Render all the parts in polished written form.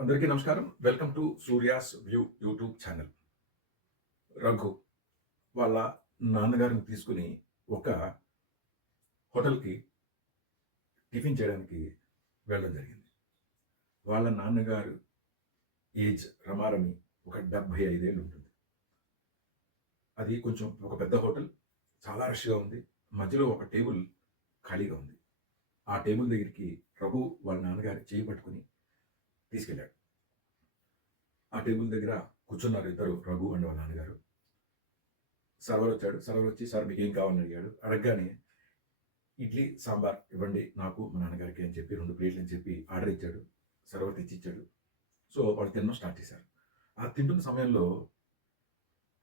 అందరికీ నమస్కారం. Welcome to Surya's view YouTube channel. Raghu వాళ్ళ నాన్నగారిని తీసుకొని ఒక హోటల్‌కి టిఫిన్ చేయడానికి వెళ్ళడం జరిగింది. వాళ్ళ నాన్నగారు ఏజ్ రమారమి ఒక 75 ఏళ్ళు ఉంటుంది. అది కొంచెం ఒక పెద్ద హోటల్. చాలా రష్‌గా ఉంది. మధ్యలో ఒక టేబుల్ ఖాళీగా ఉంది. ఆ టేబుల్ దగ్గరికి రఘు వాళ్ళ నాన్నగారి చెయ్యి పట్టుకొని తీసుకెళ్ళాడు. ఆ టేబుల్ దగ్గర కూర్చున్నారు ఇద్దరు, రఘు అండ్ వాళ్ళ నాన్నగారు. సర్వర్ వచ్చాడు. సర్వర్ వచ్చి, "సార్ మీకేం కావాలని" అడిగాడు. అడగగానే ఇడ్లీ, సాంబార్ ఇవ్వండి నాకు, మా నాన్నగారికి అని చెప్పి 2 ప్లేట్లు అని చెప్పి ఆర్డర్ ఇచ్చాడు. సర్వర్ తెచ్చిచ్చాడు. సో, వాళ్ళు తినడం స్టార్ట్ చేశారు. ఆ తింటున్న సమయంలో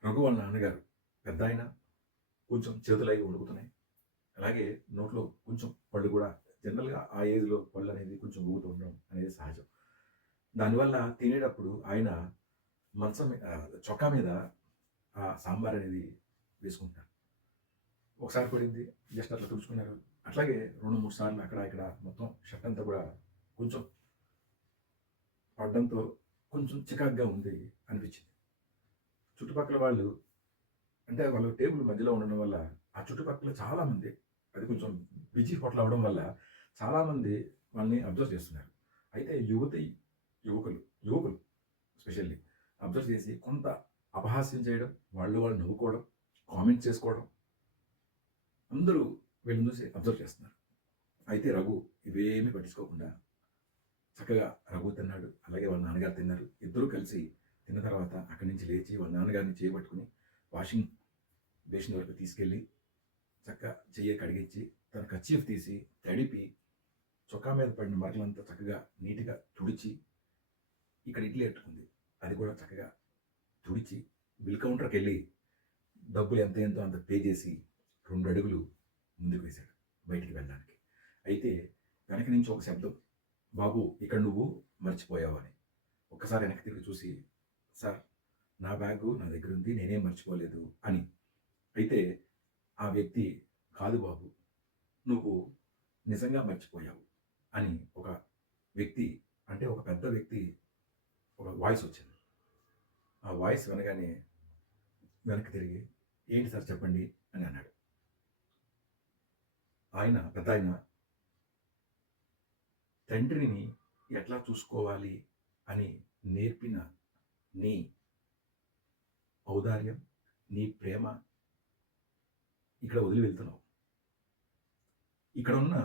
రఘు వాళ్ళ నాన్నగారు పెద్దాయన, కొంచెం చేతులవి వణుకుతున్నాయి. అలాగే నోట్లో కొంచెం పళ్ళు కూడా, జనరల్‌గా ఆ ఏజ్‌లో పళ్ళు అనేది కొంచెం ఊగుతూ ఉండడం అనేది సహజం. దానివల్ల తినేటప్పుడు ఆయన చొక్కా మీద ఆ సాంబార్ అనేది వేసుకుంటున్నారు. ఒకసారి పడింది, జస్ట్ అట్లా తుడుచుకున్నారు. అట్లాగే 2, 3 సార్లు అక్కడ ఇక్కడ మొత్తం షర్ట్ అంతా కూడా కొంచెం పడడంతో కొంచెం చికాకుగా ఉంది అనిపించింది. చుట్టుపక్కల వాళ్ళు, అంటే వాళ్ళు టేబుల్ మధ్యలో ఉండడం వల్ల ఆ చుట్టుపక్కల చాలామంది, అది కొంచెం బిజీ హోటల్ అవ్వడం వల్ల చాలామంది వాళ్ళని అబ్జర్వ్ చేస్తున్నారు. అయితే యువకులు స్పెషల్లీ అబ్జర్వ్ చేసి కొంత అపహాస్యం చేయడం, వాళ్ళు నవ్వుకోవడం, కామెంట్స్ చేసుకోవడం, అందరూ వీళ్ళని చూసి అబ్జర్వ్ చేస్తున్నారు. అయితే రఘు ఇవేమీ పట్టించుకోకుండా చక్కగా రఘు తిన్నాడు. అలాగే వాళ్ళ నాన్నగారు తిన్నారు. ఇద్దరూ కలిసి తిన్న తర్వాత అక్కడి నుంచి లేచి వాళ్ళ నాన్నగారిని చేయబట్టుకుని వాషింగ్ బేసిన్ వరకు తీసుకెళ్ళి చక్కగా చెయ్యి కడిగించి తన కర్చీఫ్ తీసి తడిపి చొక్కా మీద పడిన మరకలంతా చక్కగా నీట్‌గా తుడిచి, ఇక్కడ ఇడ్లీ ఎట్టుకుంది. అది కూడా చక్కగా తుడిచి బిల్ కౌంటర్‌కెళ్ళి డబ్బులు ఎంతో అంత పే చేసి 2 అడుగులు ముందుకు వేశాడు బయటికి వెళ్ళడానికి. అయితే వెనక నుంచి ఒక శబ్దం, "బాబు ఇక్కడ నువ్వు మర్చిపోయావు" అని. ఒక్కసారి వెనక్కి తిరిగి చూసి, "సార్ నా బ్యాగు నా దగ్గర ఉంది. నేనేం మర్చిపోలేదు" అని. అయితే ఆ వ్యక్తి, "కాదు బాబు, నువ్వు నిజంగా మర్చిపోయావు" అని ఒక వ్యక్తి, అంటే ఒక పెద్ద వ్యక్తి, ఒక వాయిస్ వచ్చింది. ఆ వాయిస్ వినగానే వెనక్కి తిరిగి, "ఏంటి సార్ చెప్పండి" అని అన్నాడు. పెద్దాయన, తండ్రిని ఎట్లా చూసుకోవాలి అని నేర్పిన నీ ఔదార్యం, నీ ప్రేమ ఇక్కడ వదిలి వెళ్తున్నావు. ఇక్కడున్న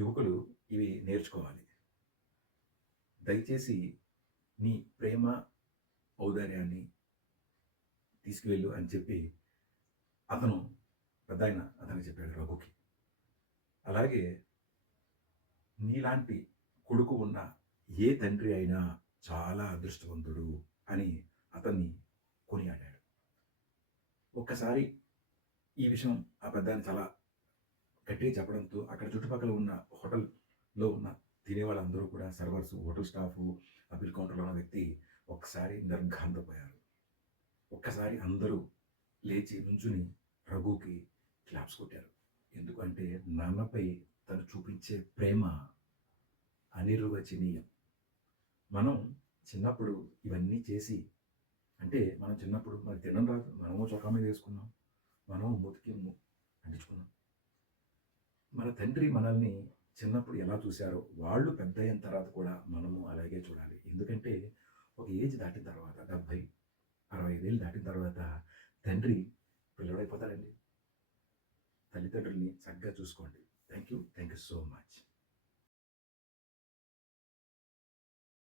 యువకులు ఇవి నేర్చుకోవాలి. దయచేసి నీ ప్రేమ, ఔదార్యాన్ని తీసుకువెళ్ళు అని చెప్పి పెద్దాయన అతనికి చెప్పాడు, రఘుకి. అలాగే నీలాంటి కొడుకు ఉన్న ఏ తండ్రి అయినా చాలా అదృష్టవంతుడు అని అతన్ని కొనియాడాడు. ఒక్కసారి ఈ విషయం ఆ పెద్దాయన చాలా గట్టిగా చెప్పడంతో అక్కడ చుట్టుపక్కల ఉన్న హోటల్‌లో ఉన్న తినే వాళ్ళందరూ కూడా, సర్వర్సు, హోటల్ స్టాఫు, ఆ బిల్ కౌంటర్‌లో ఉన్న వ్యక్తి ఒక్కసారి నిర్ఘాంతపోయారు. ఒక్కసారి అందరూ లేచి నుంచుని రఘుకి క్లాప్స్ కొట్టారు. ఎందుకంటే నాన్నపై తను చూపించే ప్రేమ అనిర్వచనీయం. మనం చిన్నప్పుడు ఇవన్నీ చేసి, అంటే మనం చిన్నప్పుడు మనకు తినడం రాదు. మనము చొక్కా మీద వేసుకున్నాం. మనము మూతికి అంటించుకున్నాం. మన తండ్రి మనల్ని చిన్నప్పుడు ఎలా చూశారో, వాళ్ళు పెద్దయిన తర్వాత కూడా మనము అలాగే చూడాలి. ఎందుకంటే ఒక ఏజ్ దాటిన తర్వాత, 70, 65 ఏళ్ళు దాటిన తర్వాత తండ్రి పిల్లోడైపోతాడండి. తల్లిదండ్రుల్ని చక్కగా చూసుకోండి. Thank you so much.